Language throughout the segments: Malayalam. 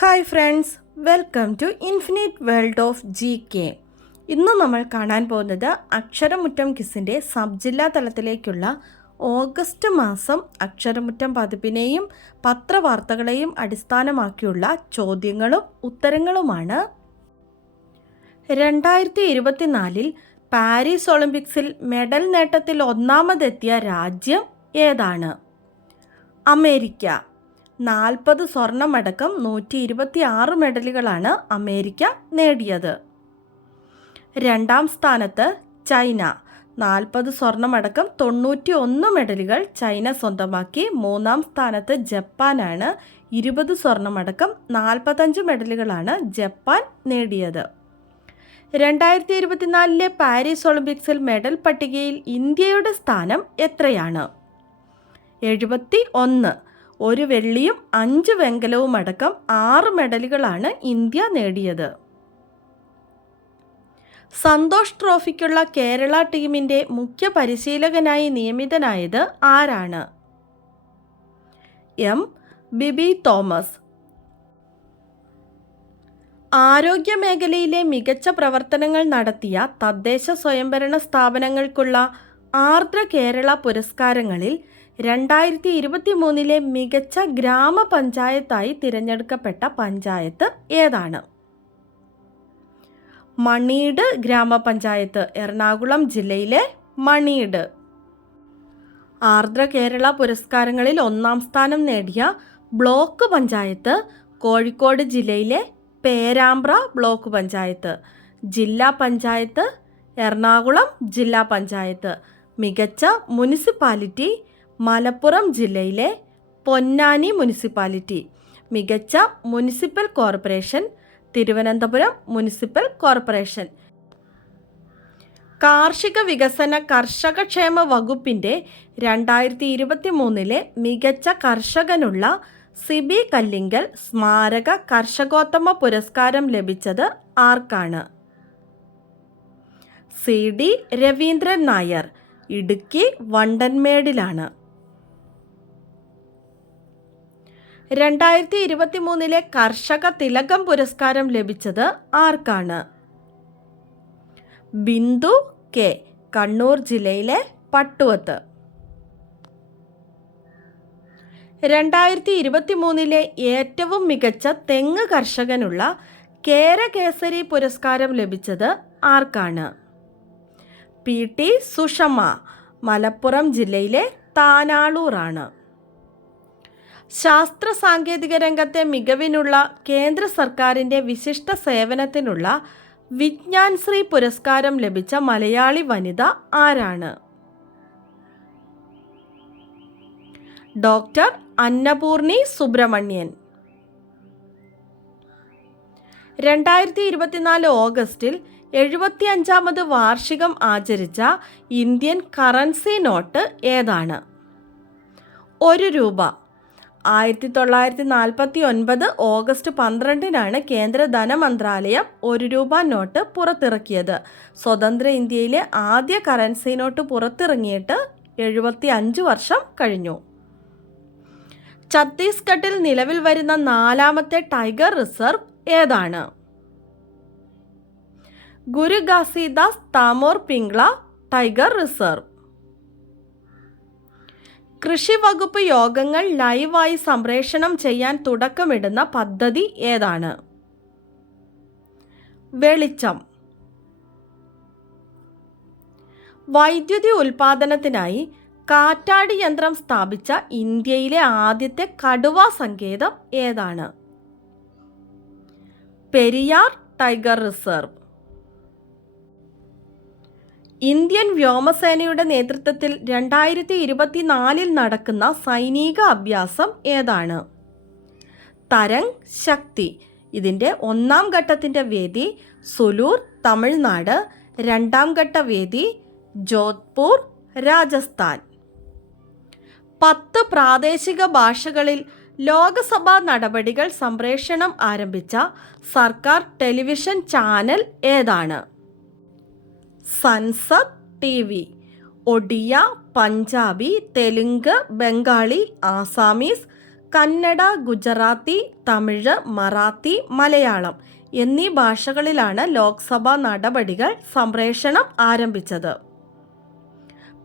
Hi friends, welcome to infinite world of GK. ഇന്ന് നമ്മൾ കാണാൻ പോകുന്നത് അക്ഷരമുറ്റം ക്വിസിൻ്റെ സബ് ജില്ലാ തലത്തിലേക്കുള്ള ഓഗസ്റ്റ് മാസം അക്ഷരമുറ്റം പതിപ്പിനെയും പത്രവാർത്തകളെയും അടിസ്ഥാനമാക്കിയുള്ള ചോദ്യങ്ങളും ഉത്തരങ്ങളുമാണ്. 2024 പാരീസ് ഒളിമ്പിക്സിൽ മെഡൽ നേട്ടത്തിൽ ഒന്നാമതെത്തിയ രാജ്യം ഏതാണ്? അമേരിക്ക. 40 സ്വർണമടക്കം 126 മെഡലുകളാണ് അമേരിക്ക നേടിയത്. രണ്ടാം സ്ഥാനത്ത് ചൈന. 40 സ്വർണമടക്കം 91 മെഡലുകൾ ചൈന സ്വന്തമാക്കി. മൂന്നാം സ്ഥാനത്ത് ജപ്പാനാണ്. 20 സ്വർണമടക്കം 45 മെഡലുകളാണ് ജപ്പാൻ നേടിയത്. 2024 പാരീസ് ഒളിമ്പിക്സിൽ മെഡൽ പട്ടികയിൽ ഇന്ത്യയുടെ സ്ഥാനം എത്രയാണ്? 71. 1 വെള്ളിയും 5 വെങ്കലവും അടക്കം 6 മെഡലുകളാണ് ഇന്ത്യ നേടിയത്. സന്തോഷ് ട്രോഫിക്കുള്ള കേരള ടീമിൻ്റെ മുഖ്യ പരിശീലകനായി നിയമിതനായത് ആരാണ്? M. ബിബി തോമസ്. ആരോഗ്യ മേഖലയിലെ മികച്ച പ്രവർത്തനങ്ങൾ നടത്തിയ തദ്ദേശ സ്വയംഭരണ സ്ഥാപനങ്ങൾക്കുള്ള ആർദ്ര കേരള പുരസ്കാരങ്ങളിൽ 2023 മികച്ച ഗ്രാമപഞ്ചായത്തായി തിരഞ്ഞെടുക്കപ്പെട്ട പഞ്ചായത്ത് ഏതാണ്? മണീട് ഗ്രാമപഞ്ചായത്ത്, എറണാകുളം ജില്ലയിലെ മണീട്. ആർദ്ര കേരള പുരസ്കാരങ്ങളിൽ 1ാം സ്ഥാനം നേടിയ ബ്ലോക്ക് പഞ്ചായത്ത് കോഴിക്കോട് ജില്ലയിലെ പേരാമ്പ്ര ബ്ലോക്ക് പഞ്ചായത്ത്. ജില്ലാ പഞ്ചായത്ത് എറണാകുളം ജില്ലാ പഞ്ചായത്ത്. മികച്ച മുനിസിപ്പാലിറ്റി മലപ്പുറം ജില്ലയിലെ പൊന്നാനി മുനിസിപ്പാലിറ്റി. മികച്ച municipal corporation Thiruvananthapuram municipal corporation. കാർഷിക വികസന കർഷകക്ഷേമ വകുപ്പിൻ്റെ 2023 മികച്ച കർഷകനുള്ള സിബി കല്ലിങ്കൽ സ്മാരക കർഷകോത്തമ പുരസ്കാരം ലഭിച്ചത് ആർക്കാണ്? CD രവീന്ദ്രൻ നായർ, ഇടുക്കി വണ്ടൻമേടിലാണ്. 2023 കർഷക തിലകം പുരസ്കാരം ലഭിച്ചത് ആർക്കാണ്? ബിന്ദു കെ, കണ്ണൂർ ജില്ലയിലെ പട്ടുവത്ത്. 2023 ഏറ്റവും മികച്ച തെങ്ങ് കർഷകനുള്ള കേരകേസരി പുരസ്കാരം ലഭിച്ചത് ആർക്കാണ്? PT സുഷമ, മലപ്പുറം ജില്ലയിലെ താനാളൂറാണ്. ശാസ്ത്ര സാങ്കേതിക രംഗത്തെ മികവിനുള്ള കേന്ദ്ര സർക്കാരിൻ്റെ വിശിഷ്ട സേവനത്തിനുള്ള വിജ്ഞാൻ ശ്രീ പുരസ്കാരം ലഭിച്ച മലയാളി വനിത ആരാണ്? ഡോക്ടർ അന്നപൂർണി സുബ്രഹ്മണ്യൻ. 2024 ഓഗസ്റ്റിൽ 75ാമത് വാർഷികം ആചരിച്ച ഇന്ത്യൻ കറൻസി നോട്ട് ഏതാണ്? 1 രൂപ. 1949 ഓഗസ്റ്റ് 12 കേന്ദ്ര ധനമന്ത്രാലയം 1 രൂപ നോട്ട് പുറത്തിറക്കിയത്. സ്വതന്ത്ര ഇന്ത്യയിലെ ആദ്യ കറൻസി നോട്ട് പുറത്തിറങ്ങിയിട്ട് 75 വർഷം കഴിഞ്ഞു. ഛത്തീസ്ഗഡിൽ നിലവിൽ വരുന്ന 4ാമത്തെ ടൈഗർ റിസർവ് ഏതാണ്? ഗുരു ഘാസിദാസ് താമോർ പിംഗ്ല ടൈഗർ റിസർവ്. കൃഷി വകുപ്പ് യോഗങ്ങൾ ലൈവായി സംപ്രേഷണം ചെയ്യാൻ തുടക്കമിടുന്ന പദ്ധതി ഏതാണ്? വെളിച്ചം. വൈദ്യുതി ഉൽപാദനത്തിനായി കാറ്റാടി യന്ത്രം സ്ഥാപിച്ച ഇന്ത്യയിലെ ആദ്യത്തെ കടുവ സങ്കേതം ഏതാണ്? Periyar tiger reserve. ഇന്ത്യൻ വ്യോമസേനയുടെ നേതൃത്വത്തിൽ 2024 നടക്കുന്ന സൈനിക അഭ്യാസം ഏതാണ്? തരംഗ് ശക്തി. ഇതിൻ്റെ 1ാം ഘട്ടത്തിൻ്റെ വേദി സുലൂർ, തമിഴ്നാട്. 2ാം ഘട്ട വേദി ജോധ്പൂർ, രാജസ്ഥാൻ. 10 പ്രാദേശിക ഭാഷകളിൽ ലോകസഭാ നടപടികൾ സംപ്രേഷണം ആരംഭിച്ച സർക്കാർ ടെലിവിഷൻ ചാനൽ ഏതാണ്? സൻസദ് TV. ഒഡിയ, പഞ്ചാബി, തെലുങ്ക്, ബംഗാളി, ആസാമീസ്, കന്നഡ, ഗുജറാത്തി, തമിഴ്, മറാത്തി, മലയാളം എന്നീ ഭാഷകളിലാണ് ലോക്സഭാ നടപടികൾ സംപ്രേഷണം ആരംഭിച്ചത്.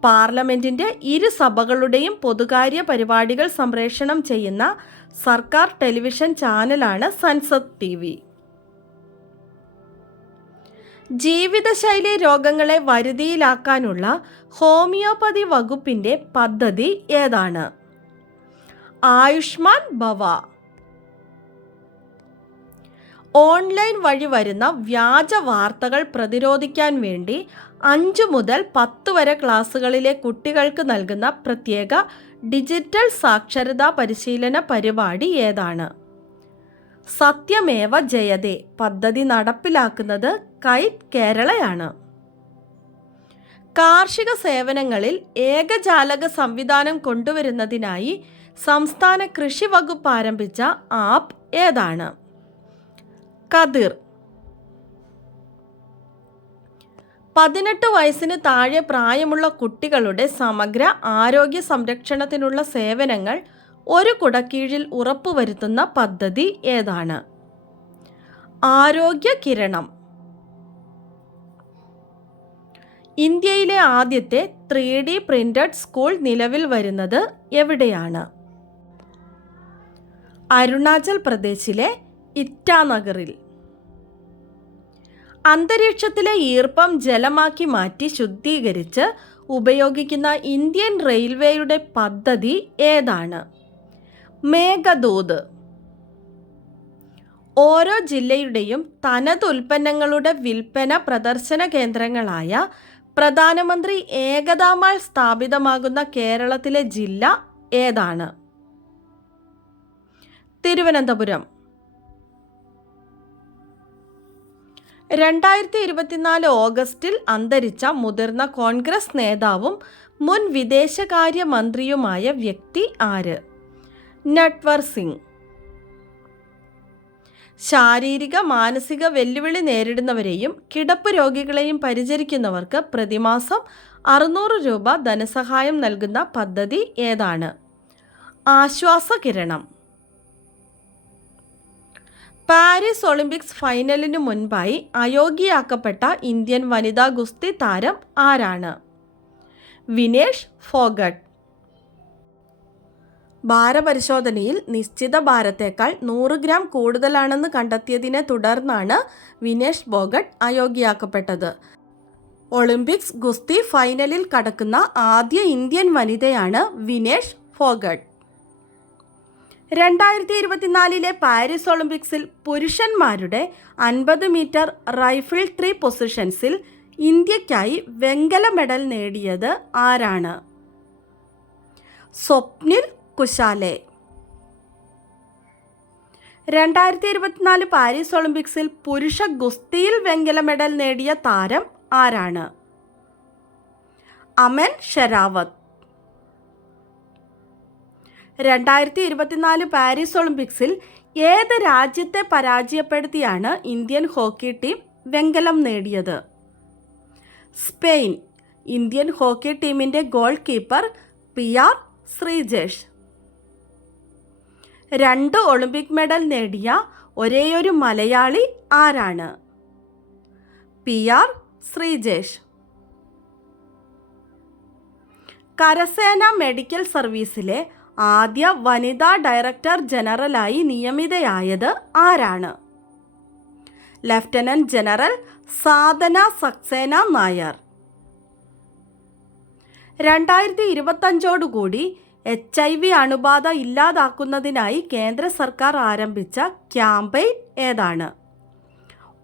പാർലമെന്റിന്റെ ഇരു സഭകളുടെയും പൊതുകാര്യ പരിപാടികൾ സംപ്രേഷണം ചെയ്യുന്ന സർക്കാർ ടെലിവിഷൻ ചാനലാണ് സൻസദ് TV. ജീവിതശൈലി രോഗങ്ങളെ വരുതിയിലാക്കാനുള്ള ഹോമിയോപ്പതി വകുപ്പിന്റെ പദ്ധതി ഏതാണ്? ആയുഷ്മാൻ ഭവ. ഓൺലൈൻ വഴി വരുന്ന വ്യാജ വാർത്തകൾ പ്രതിരോധിക്കാൻ വേണ്ടി 5 മുതൽ 10 വരെ ക്ലാസ്സുകളിലെ കുട്ടികൾക്ക് നൽകുന്ന പ്രത്യേക ഡിജിറ്റൽ സാക്ഷരതാ പരിശീലന പരിപാടി ഏതാണ്? സത്യമേവ ജയതേ പദ്ധതി നടപ്പിലാക്കുന്നത് കൈറ്റ് കേരളയാണ്. കാർഷിക സേവനങ്ങളിൽ ഏകജാലക സംവിധാനം കൊണ്ടുവരുന്നതിനായി സംസ്ഥാന കൃഷി വകുപ്പ് ആരംഭിച്ച ആപ്പ് ഏതാണ്? കതിർ. 18 വയസ്സിന് താഴെ പ്രായമുള്ള കുട്ടികളുടെ സമഗ്ര ആരോഗ്യ സംരക്ഷണത്തിനുള്ള സേവനങ്ങൾ ഒരു കുടക്കീഴിൽ ഉറപ്പുവരുത്തുന്ന പദ്ധതി ഏതാണ്? ആരോഗ്യ കിരണം. ഇന്ത്യയിലെ ആദ്യത്തെ 3D പ്രിന്റഡ് സ്കൂൾ നിലവിൽ വരുന്നത് എവിടെയാണ്? അരുണാചൽ പ്രദേശിലെ ഇറ്റാനഗറിൽ. അന്തരീക്ഷത്തിലെ ഈർപ്പം ജലമാക്കി മാറ്റി ശുദ്ധീകരിച്ച് ഉപയോഗിക്കുന്ന ഇന്ത്യൻ റെയിൽവേയുടെ പദ്ധതി ഏതാണ്? മേഘദൂത്. ഓരോ ജില്ലയുടെയും തനത് ഉൽപ്പന്നങ്ങളുടെ വിൽപ്പന പ്രദർശന കേന്ദ്രങ്ങളായ പ്രധാനമന്ത്രി ഏകതാ മാൾ സ്ഥാപിതമാകുന്ന കേരളത്തിലെ ജില്ല ഏതാണ്? തിരുവനന്തപുരം. 2024 ഓഗസ്റ്റിൽ അന്തരിച്ച മുതിർന്ന കോൺഗ്രസ് നേതാവും മുൻ വിദേശകാര്യ മന്ത്രിയുമായ വ്യക്തി ആര്? നട്വർ സിംഗ്. ശാരീരിക മാനസിക വെല്ലുവിളി നേരിടുന്നവരെയും കിടപ്പ് രോഗികളെയും പരിചരിക്കുന്നവർക്ക് പ്രതിമാസം 600 രൂപ ധനസഹായം നൽകുന്ന പദ്ധതി ഏതാണ്? ആശ്വാസകിരണം. പാരീസ് ഒളിമ്പിക്സ് ഫൈനലിനു മുൻപായി അയോഗ്യയാക്കപ്പെട്ട ഇന്ത്യൻ വനിതാ ഗുസ്തി താരം ആരാണ്? വിനേഷ് ഫോഗട്ട്. ഭാരപരിശോധനയിൽ നിശ്ചിത ഭാരത്തേക്കാൾ 100 ഗ്രാം കൂടുതലാണെന്ന് കണ്ടെത്തിയതിനെ തുടർന്നാണ് വിനേഷ് ഫോഗട്ട് അയോഗ്യയാക്കപ്പെട്ടത്. ഒളിമ്പിക്സ് ഗുസ്തി ഫൈനലിൽ കടക്കുന്ന ആദ്യ ഇന്ത്യൻ വനിതയാണ് വിനേഷ് ഫോഗട്ട്. 2024 പാരീസ് ഒളിമ്പിക്സിൽ പുരുഷന്മാരുടെ 50 മീറ്റർ റൈഫിൾ 3 പൊസിഷൻസിൽ ഇന്ത്യയ്ക്കായി വെങ്കല മെഡൽ നേടിയത് ആരാണ്? സ്വപ്നിൽ കുശാലെ. 2024 പാരീസ് ഒളിമ്പിക്സിൽ പുരുഷ ഗുസ്തിയിൽ വെങ്കല മെഡൽ നേടിയ താരം ആരാണ്? അമൻ ഷെരാവത്ത്. 2024 പാരീസ് ഒളിമ്പിക്സിൽ ഏത് രാജ്യത്തെ പരാജയപ്പെടുത്തിയാണ് ഇന്ത്യൻ ഹോക്കി ടീം വെങ്കലം നേടിയത്? സ്പെയിൻ. ഇന്ത്യൻ ഹോക്കി ടീമിൻ്റെ goal keeper PR Sreejesh. 2 Olympic medal നേടിയ ഒരേയൊരു മലയാളി ആരാണ്? PR ശ്രീജേഷ്. കരസേന മെഡിക്കൽ സർവീസിലെ ആദ്യ വനിതാ ഡയറക്ടർ ജനറലായി നിയമിതയായത് ആരാണ്? ലഫ്റ്റനന്റ് ജനറൽ സാധന സക്സേന നായർ. 2025 HIV അണുബാധ ഇല്ലാതാക്കുന്നതിനായി കേന്ദ്ര സർക്കാർ ആരംഭിച്ച ക്യാമ്പയിൻ ഏതാണ്?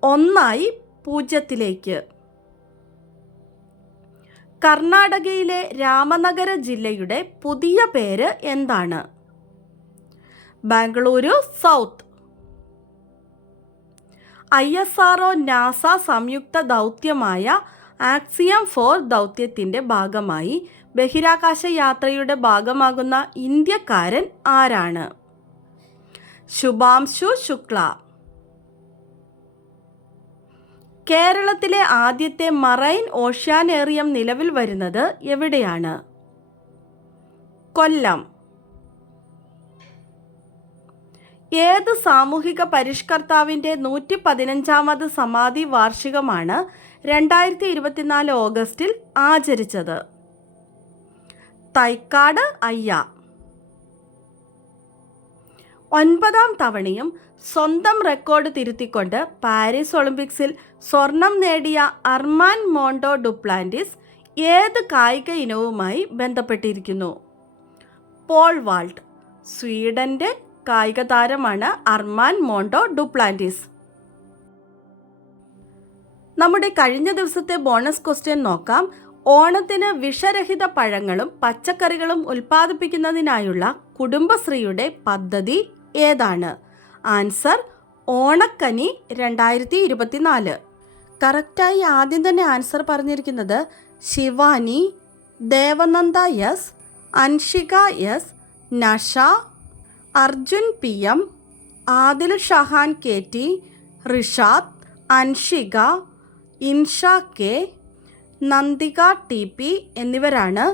1-0. കർണാടകയിലെ രാമനഗര ജില്ലയുടെ പുതിയ പേര് എന്താണ്? ബാംഗ്ലൂരു സൗത്ത്. ISRO നാസ സംയുക്ത ദൗത്യമായ ആക്സിയം 4 ദൗത്യത്തിൻ്റെ ഭാഗമായി ബഹിരാകാശ യാത്രയുടെ ഭാഗമാകുന്ന ഇന്ത്യക്കാരൻ ആരാണ്? ശുഭാംശു ശുക്ല. കേരളത്തിലെ ആദ്യത്തെ മറൈൻ ഓഷ്യാനേറിയം നിലവിൽ വരുന്നത് എവിടെയാണ്? കൊല്ലം. ഏത് സാമൂഹിക പരിഷ്കർത്താവിൻ്റെ 115ാമത് സമാധി വാർഷികമാണ് 2024 ഓഗസ്റ്റിൽ ആചരിച്ചത്? തൈക്കാട് അയ്യ. 9ാം തവണയും സ്വന്തം റെക്കോർഡ് തിരുത്തിക്കൊണ്ട് പാരീസ് ഒളിമ്പിക്സിൽ സ്വർണം നേടിയ അർമാൻ മോണ്ടോ ഡുപ്ലാന്റിസ് ഏത് കായിക ഇനവുമായി ബന്ധപ്പെട്ടിരിക്കുന്നു? Pole vault. സ്വീഡന്റെ കായിക താരമാണ് അർമാൻ മോണ്ടോ ഡുപ്ലാന്റിസ്. നമ്മുടെ കഴിഞ്ഞ ദിവസത്തെ ബോണസ് ക്വസ്റ്റ്യൻ നോക്കാം. ഓണത്തിന് വിഷരഹിത പഴങ്ങളും പച്ചക്കറികളും ഉൽപ്പാദിപ്പിക്കുന്നതിനായുള്ള കുടുംബശ്രീയുടെ പദ്ധതി ഏതാണ്? ആൻസർ ഓണക്കനി 2024. കറക്റ്റായി ആദ്യം തന്നെ ആൻസർ പറഞ്ഞിരിക്കുന്നത് Shivani, Devananda S, Anshika S, Nasha, Arjun PM, Adil Shahan KT, Rishad, Anshika, Insha K, Nandika TP എന്നിവരാണ്.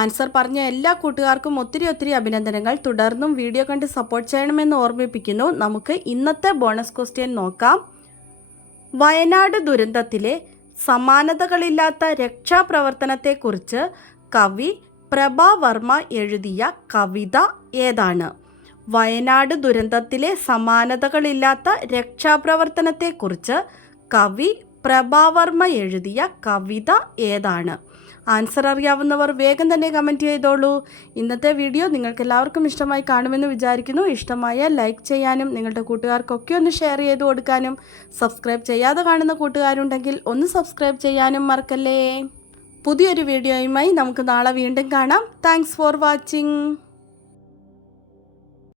ആൻസർ പറഞ്ഞ എല്ലാ കൂട്ടുകാർക്കും ഒത്തിരി അഭിനന്ദനങ്ങൾ. തുടർന്നും വീഡിയോ കണ്ട് സപ്പോർട്ട് ചെയ്യണമെന്ന് ഓർമ്മിപ്പിക്കുന്നു. നമുക്ക് ഇന്നത്തെ ബോണസ് ക്വസ്റ്റ്യൻ നോക്കാം. വയനാട് ദുരന്തത്തിലെ സമാനതകളില്ലാത്ത രക്ഷാപ്രവർത്തനത്തെക്കുറിച്ച് കവി പ്രഭാവർമ്മ എഴുതിയ കവിത ഏതാണ്? വയനാട് ദുരന്തത്തിലെ സമാനതകളില്ലാത്ത രക്ഷാപ്രവർത്തനത്തെക്കുറിച്ച് കവി പ്രഭാവർമ്മ എഴുതിയ കവിത ഏതാണ്? ആൻസർ അറിയാവുന്നവർ വേഗം തന്നെ കമൻറ്റ് ചെയ്തോളൂ. ഇന്നത്തെ വീഡിയോ നിങ്ങൾക്ക് എല്ലാവർക്കും ഇഷ്ടമായി കാണുമെന്ന് വിചാരിക്കുന്നു. ഇഷ്ടമായാൽ ലൈക്ക് ചെയ്യാനും നിങ്ങളുടെ കൂട്ടുകാർക്കൊക്കെ ഒന്ന് ഷെയർ ചെയ്ത് കൊടുക്കാനും സബ്സ്ക്രൈബ് ചെയ്യാതെ കാണുന്ന കൂട്ടുകാരുണ്ടെങ്കിൽ ഒന്ന് സബ്സ്ക്രൈബ് ചെയ്യാനും മറക്കല്ലേ. പുതിയൊരു വീഡിയോയുമായി നമുക്ക് നാളെ വീണ്ടും കാണാം. Thanks for watching.